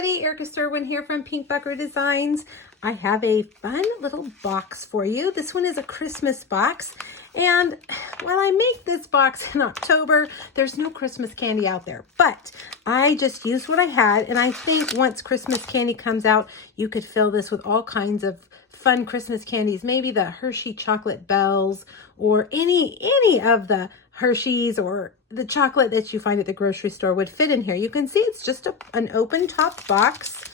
everybody, Erica Sturwin here from Pink Buckaroo Designs. I have a fun little box for you. This one is a Christmas box, and while I make this box in October, there's no Christmas candy out there, but I just used what I had, and I think once Christmas candy comes out, you could fill this with all kinds of fun Christmas candies, maybe the Hershey chocolate bells or any of the Hershey's or the chocolate that you find at the grocery store would fit in here. You can see it's just an open top box,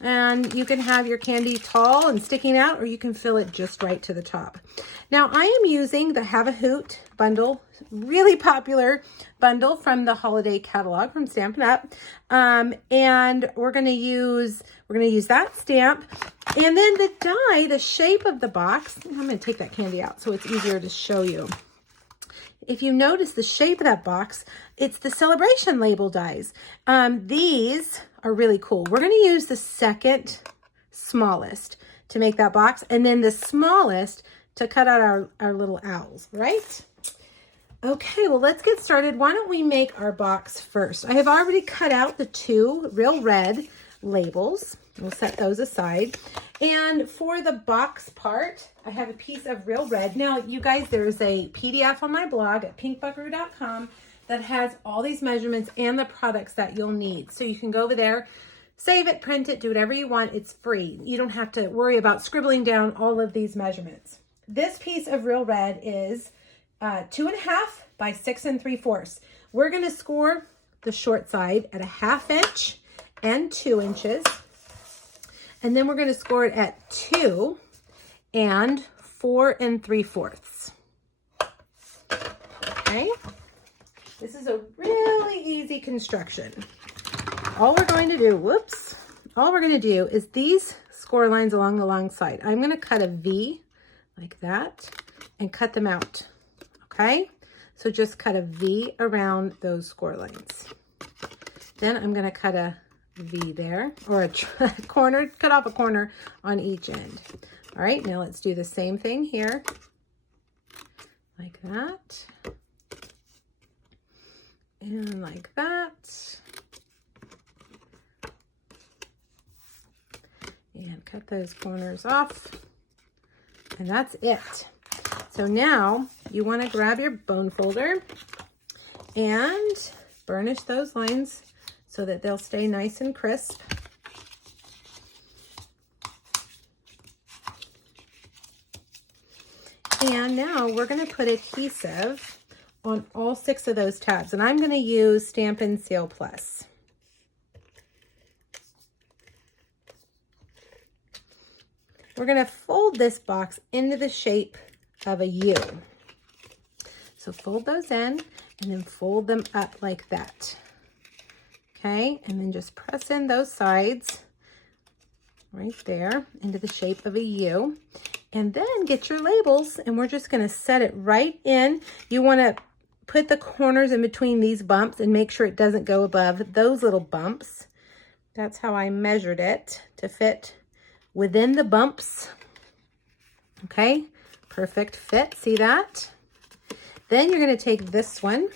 and you can have your candy tall and sticking out, or you can fill it just right to the top. Now I am using the Have a Hoot bundle, really popular bundle from the holiday catalog from Stampin' Up. And we're gonna use that stamp. And then the die, the shape of the box, I'm gonna take that candy out so it's easier to show you. If you notice the shape of that box, it's the celebration label dies. These are really cool. We're gonna use the second smallest to make that box, and then the smallest to cut out our little owls, right? Okay, well, let's get started. Why don't we make our box first? I have already cut out the two Real Red labels. We'll set those aside. And for the box part, I have a piece of Real Red. Now, you guys, there's a PDF on my blog at pinkbuckaroo.com that has all these measurements and the products that you'll need. So you can go over there, save it, print it, do whatever you want. It's free. You don't have to worry about scribbling down all of these measurements. This piece of Real Red is 2.5 by 6 3/4. We're going to score the short side at 1/2 inch and 2 inches. And then we're going to score it at 2 and 4 3/4. Okay. This is a really easy construction. All we're going to do, is these score lines along the long side. I'm going to cut a V like that and cut them out. Okay. So just cut a V around those score lines. Then I'm going to cut a V there, or a corner, cut off a corner on each end. All right, now let's do the same thing here, like that, and like that, and cut those corners off, and that's it. So now you want to grab your bone folder and burnish those lines so that they'll stay nice and crisp. And now we're going to put adhesive on all 6 of those tabs. And I'm going to use Stampin' Seal Plus. We're going to fold this box into the shape of a U. So fold those in and then fold them up like that. Okay, and then just press in those sides right there into the shape of a U. And then get your labels, and we're just going to set it right in. You want to put the corners in between these bumps and make sure it doesn't go above those little bumps. That's how I measured it to fit within the bumps. Okay, perfect fit. See that? Then you're going to take this one,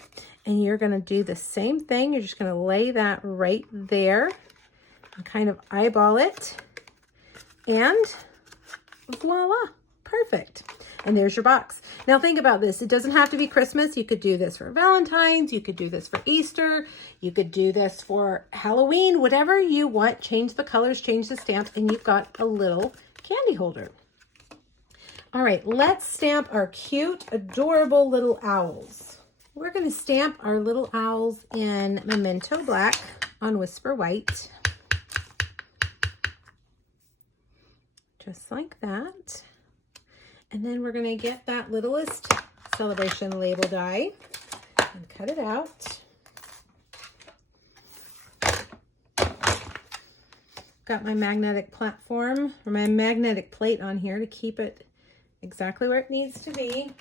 and you're going to do the same thing. You're just going to lay that right there and kind of eyeball it. And voila, perfect. And there's your box. Now think about this. It doesn't have to be Christmas. You could do this for Valentine's. You could do this for Easter. You could do this for Halloween, whatever you want. Change the colors, change the stamps, and you've got a little candy holder. All right, let's stamp our cute, adorable little owls. We're going to stamp our little owls in Memento Black on Whisper White. Just like that. And then we're going to get that littlest celebration label die and cut it out. Got my magnetic platform, or my magnetic plate on here to keep it exactly where it needs to be.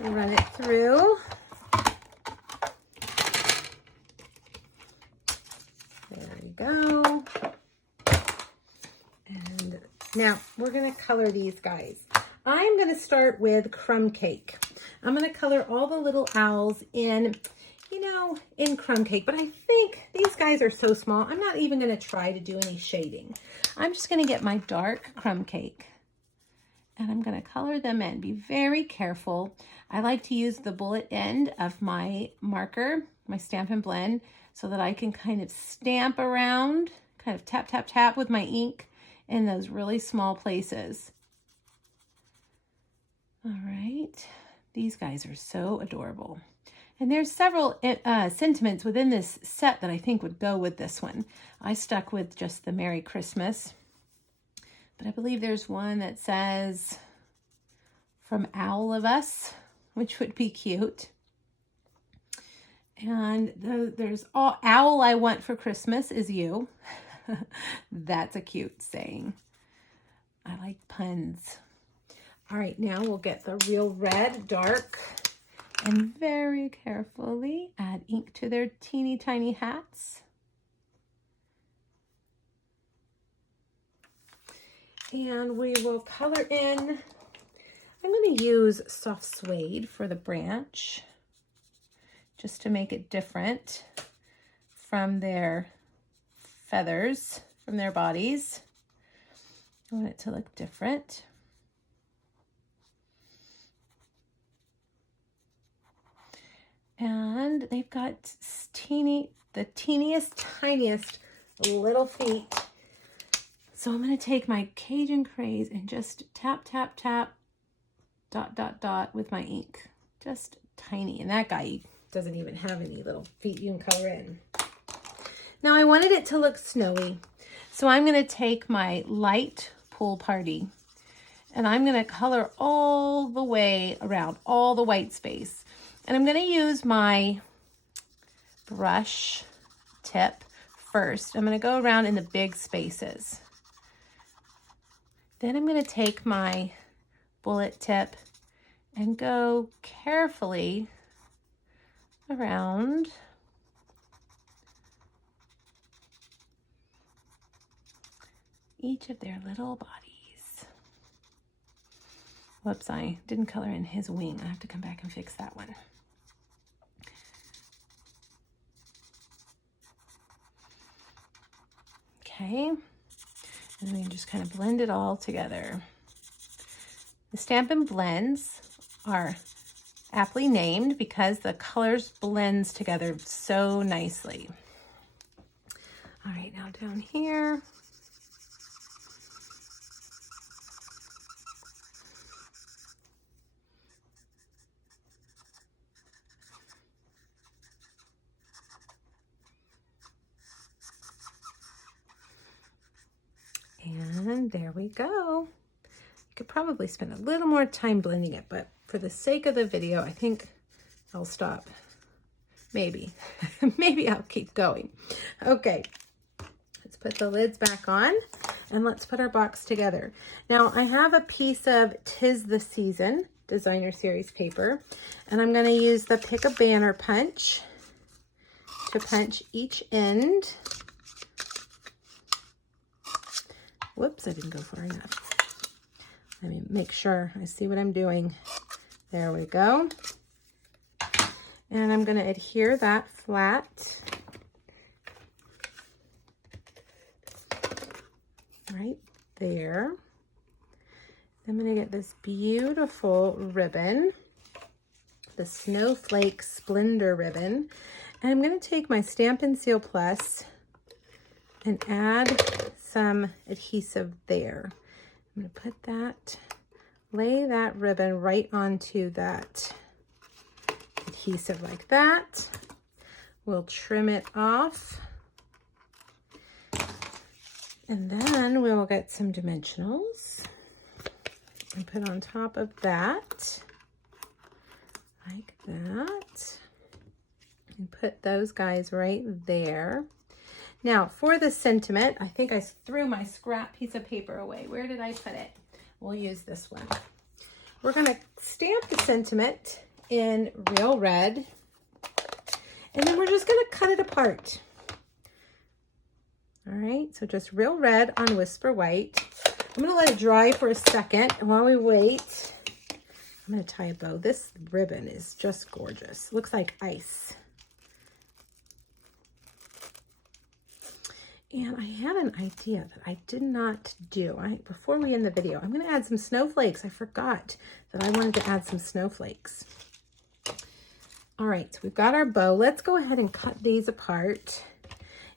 And run it through. There you go. And now we're going to color these guys. I'm going to start with crumb cake. I'm going to color all the little owls in, in crumb cake, but I think these guys are so small, I'm not even going to try to do any shading. I'm just going to get my dark crumb cake and I'm going to color them in. Be very careful. I like to use the bullet end of my marker, my Stampin' Blend, so that I can kind of stamp around, kind of tap, tap, tap with my ink in those really small places. All right, these guys are so adorable. And there's several sentiments within this set that I think would go with this one. I stuck with just the Merry Christmas, but I believe there's one that says, from Owl of Us, which would be cute. And there's Owl I Want for Christmas is You. That's a cute saying. I like puns. All right, now we'll get the real red, dark, and very carefully add ink to their teeny tiny hats. And we will color in, I'm going to use soft suede for the branch, just to make it different from their feathers, from their bodies. I want it to look different. And they've got the teeniest, tiniest little feet. So I'm going to take my Cajun Craze and just tap, tap, tap, dot, dot, dot with my ink. Just tiny. And that guy doesn't even have any little feet you can color in. Now I wanted it to look snowy. So I'm going to take my light Pool Party and I'm going to color all the way around, all the white space. And I'm going to use my brush tip first. I'm going to go around in the big spaces. Then I'm going to take my bullet tip and go carefully around each of their little bodies. Whoops, I didn't color in his wing. I have to come back and fix that one. Okay, and then we just kind of blend it all together. The Stampin' Blends are aptly named because the colors blends together so nicely. All right, now down here. And there we go. You could probably spend a little more time blending it, but for the sake of the video, I think I'll stop. Maybe. Maybe I'll keep going. Okay, let's put the lids back on and let's put our box together. Now I have a piece of 'Tis the Season designer series paper, and I'm going to use the Pick a Banner punch to punch each end. Whoops, I didn't go far enough. Let me make sure I see what I'm doing. There we go. And I'm going to adhere that flat right there. I'm going to get this beautiful ribbon, the Snowflake Splendor ribbon, and I'm going to take my Stampin' Seal Plus and add some adhesive there. I'm going to put that, lay that ribbon right onto that adhesive like that. We'll trim it off. And then we will get some dimensionals and put on top of that, like that. And put those guys right there. Now, for the sentiment, I think I threw my scrap piece of paper away. Where did I put it? We'll use this one. We're going to stamp the sentiment in real red, and then we're just going to cut it apart. All right, so just real red on Whisper White. I'm gonna let it dry for a second. And while we wait, I'm gonna tie a bow. This ribbon is just gorgeous. Looks like ice. And I had an idea that I did not do. Before we end the video, I'm gonna add some snowflakes. I forgot that I wanted to add some snowflakes. All right, so we've got our bow. Let's go ahead and cut these apart.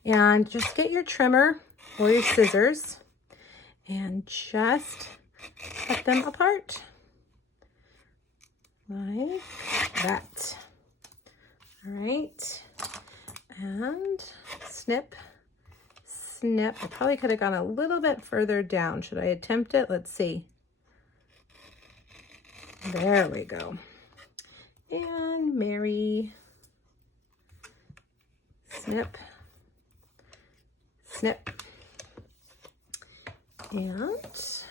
And just get your trimmer or your scissors and just cut them apart like that. All right, and snip. Snip. I probably could have gone a little bit further down. Should I attempt it? Let's see. There we go. And Mary. Snip. Snip. And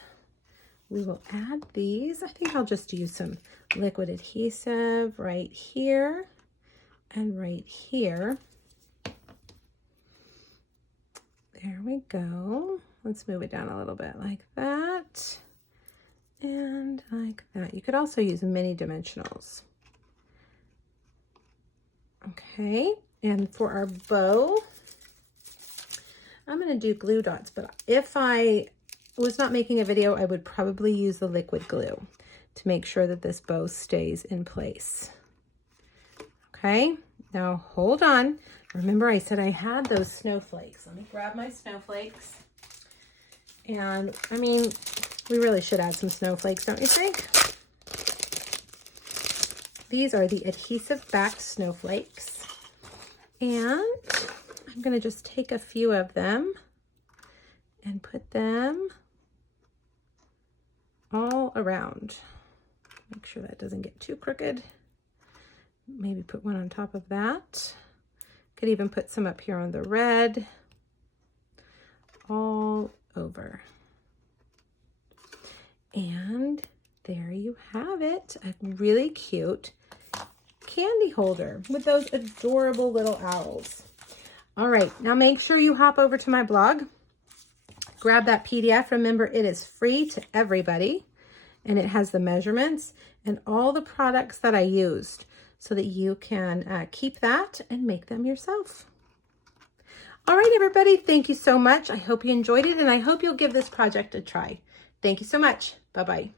we will add these. I think I'll just use some liquid adhesive right here and right here. There we go. Let's move it down a little bit like that and like that. You could also use mini dimensionals. Okay, and for our bow, I'm going to do glue dots, but if I was not making a video, I would probably use the liquid glue to make sure that this bow stays in place. Okay, now hold on. Remember I said I had those snowflakes. Let me grab my snowflakes. And I mean, we really should add some snowflakes, don't you think? These are the adhesive backed snowflakes. And I'm gonna just take a few of them and put them all around. Make sure that doesn't get too crooked. Maybe put one on top of that. Could even put some up here on the red, all over. And there you have it, a really cute candy holder with those adorable little owls. All right, now make sure you hop over to my blog, grab that PDF. Remember, it is free to everybody, and it has the measurements and all the products that I used, so that you can keep that and make them yourself. All right, everybody, thank you so much. I hope you enjoyed it, and I hope you'll give this project a try. Thank you so much. Bye-bye.